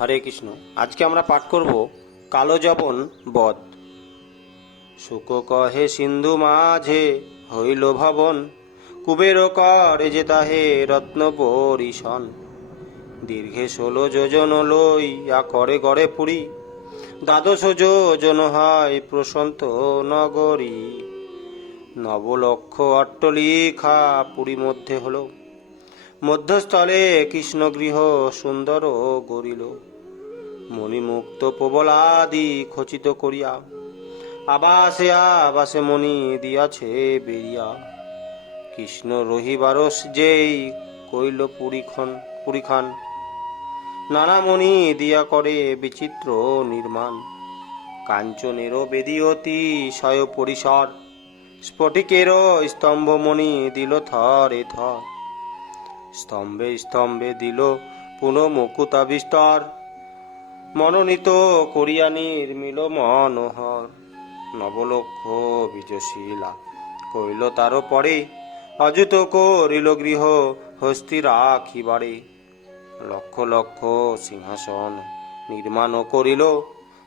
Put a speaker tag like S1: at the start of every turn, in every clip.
S1: হরে কৃষ্ণ। আজকে আমরা পাঠ করব কালো জবন বধ। শুক কহে সিন্ধু মাঝে হইল ভবন, কুবের করে যে তাহে রত্ন পরিশন। দীর্ঘে ষোলো যোজন লইয়া করে গড়ে পুরী, দ্বাদশ যোজন হয় প্রশান্ত নগরী। নবলক্ষ অট্টলিখা পুরী মধ্যে হলো, মধ্যস্থলে কৃষ্ণগৃহ সুন্দর গরিল মণিমুক্ত প্রবলাদি খচিত করিয়া, আবাসে আবাসে মণি দিয়াছে বেরিয়া কৃষ্ণ রহিবারস যেই কইল পুরীখন, পুরীখান, নানা মণি দিয়া করে বিচিত্র নির্মাণ। কাঞ্চনেরও বেদি অতি শয় পরিসর, স্ফটিকেরও স্তম্ভমণি দিল থরে থর। স্তম্ভে স্তম্ভে দিল পুনঃ মুকুতাবিস্তর মনোনীত করিয়া নির্মিল মনোহর। নবলক্ষ বিজশীলা কইল তার পরে অযুত করিল গৃহ হস্তি রাখিবারে। লক্ষ লক্ষ সিংহাসন নির্মাণ করিল।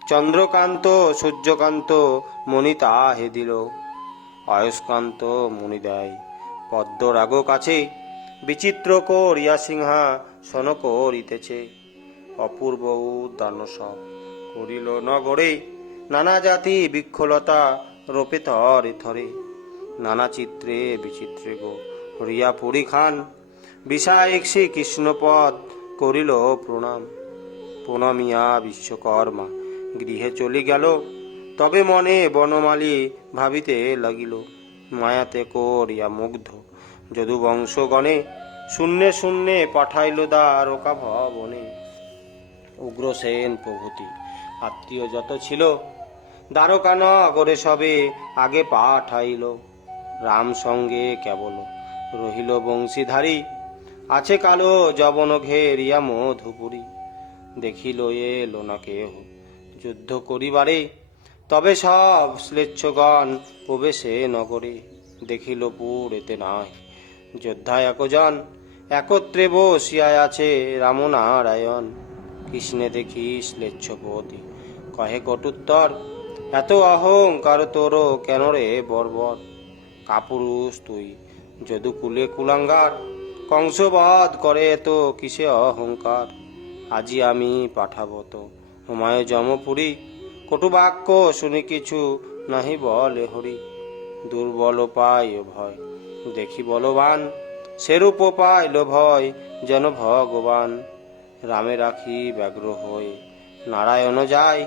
S1: চন্দ্রকান্ত, সূর্যকান্ত মণি তাহে দিল। অয়স্কান্ত মণি দেয় পদ্মরাগ কাছে বিচিত্র করিয়া সিংহা সন করিতেছে। অপূর্ব উদ্যান সব করিল নগরে নানা জাতি বৃক্ষলতা রোপে থরে থরে। নানা চিত্রে বিচিত্রে গো। রিয়া পুরী খান, বিষায়ক শ্রী কৃষ্ণপদ করিল প্রণাম। প্রণামিয়া বিশ্বকর্মা, গৃহে চলি গেল। তবে মনে বনমালী ভাবিতে লাগিল, মায়াতে করিয়া মুগ্ধ। যদু বংশগণে শূন্যে শূন্যে পাঠাইল দ্বারকা ভবনে উগ্রসেন প্রভৃতি। আত্মীয় যত ছিল দ্বারকা নগরে সবে আগে পাঠাইল। রাম সঙ্গে কেবল রহিল বংশীধারী। আছে কালো জবন ঘেরিয়া মধুপুরী। দেখিল এলো না কেহ যুদ্ধ করিবারে। তবে সব শ্লেচ্ছগণ প্রবেশে নগরে। দেখিল পুরেতে নাই যোদ্ধা একজন। একত্রে বসিয়ায় আছে রামনারায়ণ। কৃষ্ণে দেখি শ্লেচ্ছপতি কহে কটুত্তর, এত অহংকার তোর কেন রে বর্বর? কাপুরুষ তুই, যদু কুলে কুলাঙ্গার, কংসবধ করে তো কিসে অহংকার? আজি আমি পাঠাবো তো হুমায় জমপুরী কটুবাক্য শুনি কিছু নাহি বলে হরি। দুর্বল পায় ভয়, দেখি বলবান, সেরূপ পাইল ভয় যেন ভগবান। রামে রাখি ব্যগ্র হয়ে নারায়ণ যায়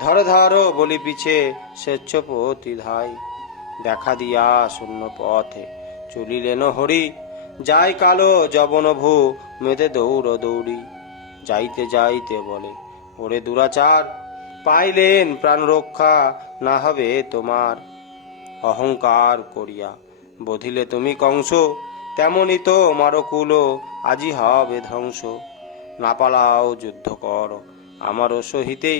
S1: ধর ধর বলি পিছে, স্বেচ্ছপতি ধাই। দেখা দিয়া শূন্য পথে চলিলেন হরি। যাই কালো জবন ভূ, মেতে দৌড় দৌড়ি। যাইতে যাইতে বলে, ওরে দুরাচার, পাইলেন প্রাণ রক্ষা, না হবে তোমার। অহংকার করিয়া বধিলে তুমি কংস, তেমনি তো মারকুল, আজি হবে ধ্বংস। না পালাও যুদ্ধ কর, আমারও সহিতে।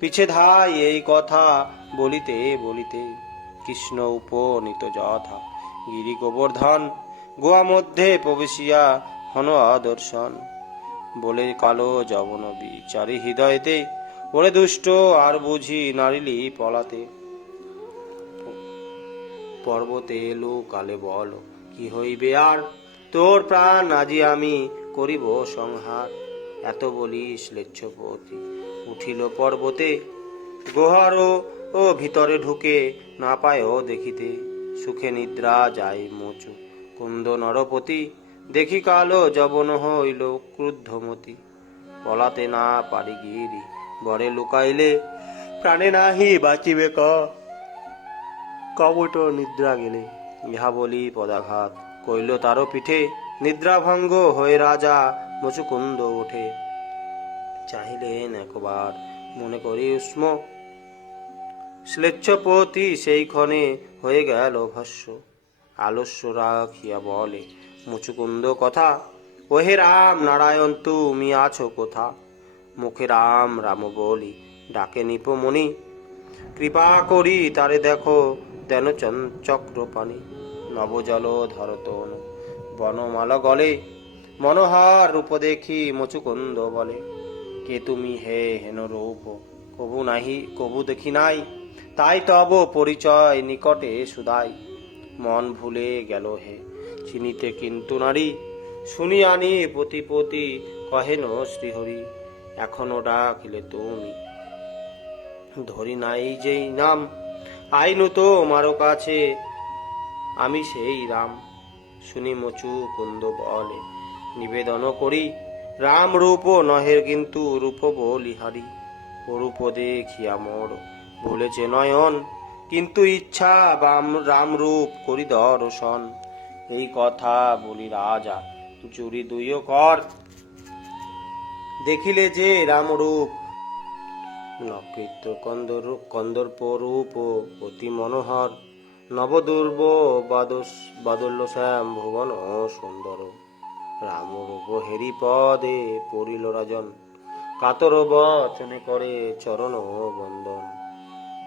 S1: পিছে ধাই এই কথা বলিতে বলিতে কৃষ্ণ উপনীত যথা গিরি গোবর্ধন, গোয়া মধ্যে প্রবেশিয়া হন আদর্শন। বলে কালো যবন বিচারি হৃদয়তে ওরে দুষ্ট আর বুঝি নারিলি পলাতে। পর্বতে এলো কালে বল, কি হইবে আর? তোর প্রাণ আজি আমি করিব সংহার। এত বলিস লেচ্ছপতি উঠিল পর্বতে, গোহার ও ভিতরে ঢুকে না পায় ও দেখিতে। সুখে নিদ্রা যায় মোচু। কুন্দ নরপতি, দেখি কালো জবন হইল ক্রুদ্ধমতি পলাতে না পারি গিরি, বরে লুকাইলে প্রাণে নাহি বাঁচিবে ক। কবট নিদ্রা গেলে, ইহা বলি পদাঘাত। কইল তারও পিঠে নিদ্রাভঙ্গ হয়ে রাজা মুচুকুন্দ ওঠে। চাহিলেন একবার, মনে করি উষ্ম। শ্লেচ্ছপতি সেই ক্ষণে হয়ে গেল ভস্য আলস্য রাখিয়া বলে মুচুকুন্দ কথা? ওহে রাম নারায়ণ, তুমি আছো কোথা? মুখে রাম রাম বলি, ডাকে নিপমণি। কৃপা করি তারে দেখো তেন চক্র পানি নবজল ধরতন। বনমাল গলে মনোহার রূপ দেখি মুচুকুন্দ বলে। কে তুমি হে হেন রূপ কবু নাহি, কবু দেখি নাই। তাই তব পরিচয় নিকটে সুদাই। মন ভুলে গেল হে, চিনিতে কিন্তু নারী। শুনি আনি পতি পতি কহেন শ্রীহরি, এখনও ডাকিলে তুমি। ধরি নাই যেই নাম, আইনু তো মারো কাছে, আমি সেই রাম। শুনি মচু কুন্দ বলে। নিবেদন করি। রাম রূপ নহের কিন্তু রূপ বলিহারি। রূপ দেখিয়া মোর ভুলেছে নয়ন। কিন্তু ইচ্ছা বাম রাম রূপ করি দর্শন। এই কথা বলি রাজা চুরি দুইও কর। দেখিলে যে রামরূপ নকৃত্য কন্দর কন্দর্প রূপ অতি মনোহর। নবদুর্ব বাদস বাদল্য শ্যাম ভুবন সুন্দর। রামরূপ হেরি পদে পড়িল রাজন। কাতর বচনে করে চরণ বন্দন।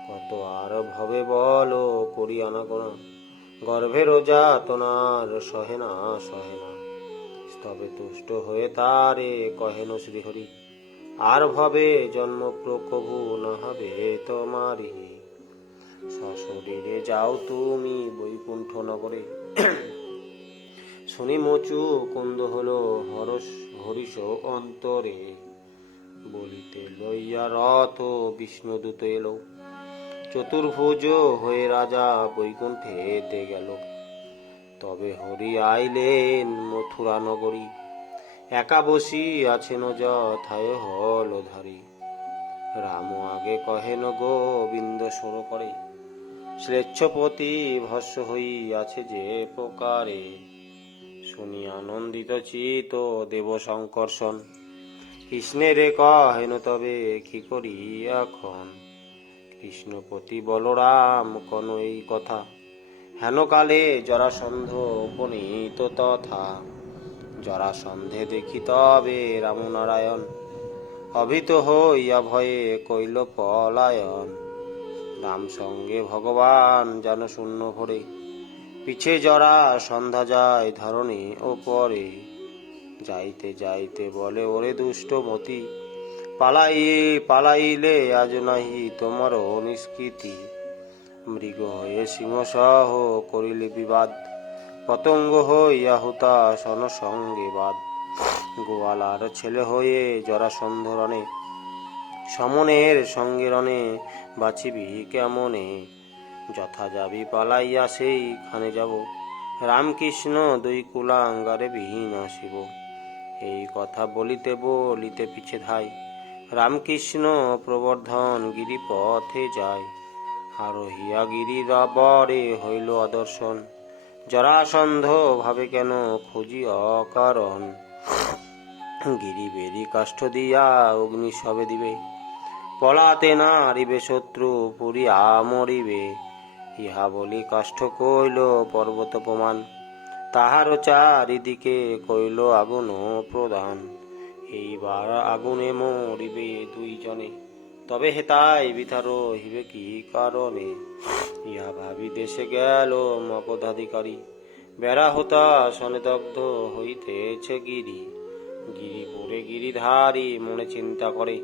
S1: কত আর ভবে বল করি আনাগোনা গর্ভের যাতনার সহে না সহে না। স্তবে তুষ্ট হয়ে তারে কহেন শ্রীহরি, আর ভবে জন্ম প্রকভু না হবে তোমারি সশরীরে যাও তুমি বৈকুণ্ঠ নগরে। শুনি মচু কুন্দ হলো হরস হরিষ অন্তরে বলিতে লইয়া রথ বিষ্ণুদূত এলো। চতুর্ভুজ হয়ে রাজা বৈকুণ্ঠেতে গেল। তবে হরি আইলেন মথুরা নগরী একা বসি আছেন যথায় হল ধারী রাম আগে কহেন, গোবিন্দ সর করে। শ্লেচ্ছপতি ভস্য হইয়াছে যে প্রকারে। শুনি আনন্দিত চিত দেব সংকর্ষণ কৃষ্ণের কহেন তবে কি করি এখন? কৃষ্ণপতি বলরাম, কোন এই কথা? হেন কালে জরাসন্ধ উপনীত তথা, জরাসন্ধে দেখি তবে রামনারায়ণ। অভিত হইয়া ভয়ে কইল পলায়ন। রাম সঙ্গে ভগবান যেন শূন্য ভরে পিছে জরা সন্ধ্যা যায় ধরণী ওপরে যাইতে যাইতে বলে, ওরে দুষ্ট মতি, পালাইয়ে, পালাইলে আজ নাহি তোমার নিষ্কৃতি। মৃগ হয়ে সিংহসহ করিলে বিবাদ, পতঙ্গ হইয়া হুতা সন সঙ্গে বাদ। গোয়ালার ছেলে হয়ে জরাসন্ধ রণে সমনের সঙ্গে রণে বাছিবি কেমনে? যথা যাবি পালাইয়া সেই খানে যাব। রামকৃষ্ণ দুই কুলাঙ্গারে বিহীন আসিব। এই কথা বলিতে বলিতে পিছে ধাই রামকৃষ্ণ প্রবর্ধন গিরি পথে যায়। আরোহিয়া বরে হইল আদর্শন জরাসন্ধ ভাবে কেন খুঁজি অকারণ গিরি বেরি কাষ্ঠ দিয়া অগ্নি সবে দিবে। পলাতে না আরিবে শত্রু, পুরিয়া মরিবে। ইহা বলি কাষ্ঠ কইল পর্বত প্রমাণ তাহার চারিদিকে কইল আগুন প্রদান এইবার আগুনে মরিবে দুইজনে। তবে হেতাই বিথার হিবে কি কারণে? ইহা ভাবি দেশে গেল মপদাধিকারী বেড়া হতা সনেদগ্ধ হইতেছে গিরি। গিরি পরে গিরিধারী মনে চিন্তা করে।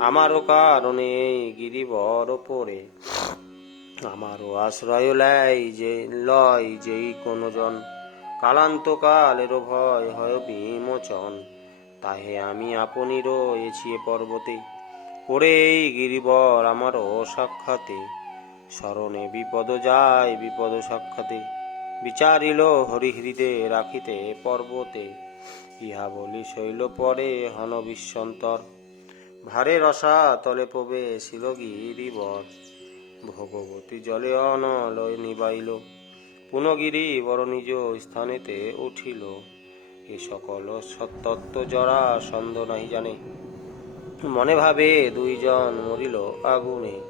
S1: আমারও কারণে এই গিরিবর পরে আমারও আশ্রয় লাই যে, লয় যেই কোনো জন কালান্তকালেরও ভয় হয় বিমোচন। তাহে আমি আপনি রয়েছি পর্বতে। পরে এই গিরিবর আমারও সাক্ষাতে। স্মরণে বিপদ যায়, বিপদ সাক্ষাতে। বিচারিল হরিহৃদে রাখিতে পর্বতে। ইহা বলি শৈল পরে হন বিশ্বন্তর। ভারে রসা তলে পবে শিল গিরিবর। ভগবতী জলে অনলয় নিবাইল। পুনগিরি বড় নিজ স্থানেতে উঠিল। এ সকল সত্তত্ব জরা সন্দ নাহি জানে। মনে ভাবে দুইজন মরিল আগুনে।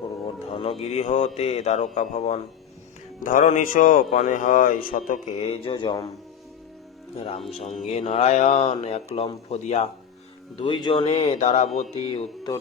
S1: পূর্বধনগিরি হতে দ্বারকা ভবন। ধরনিশ পানে হয় শতকে যজম রাম সঙ্গে নারায়ণ এক লম্ফ দিয়া। দুইজনে দ্বারাবতী উত্তরে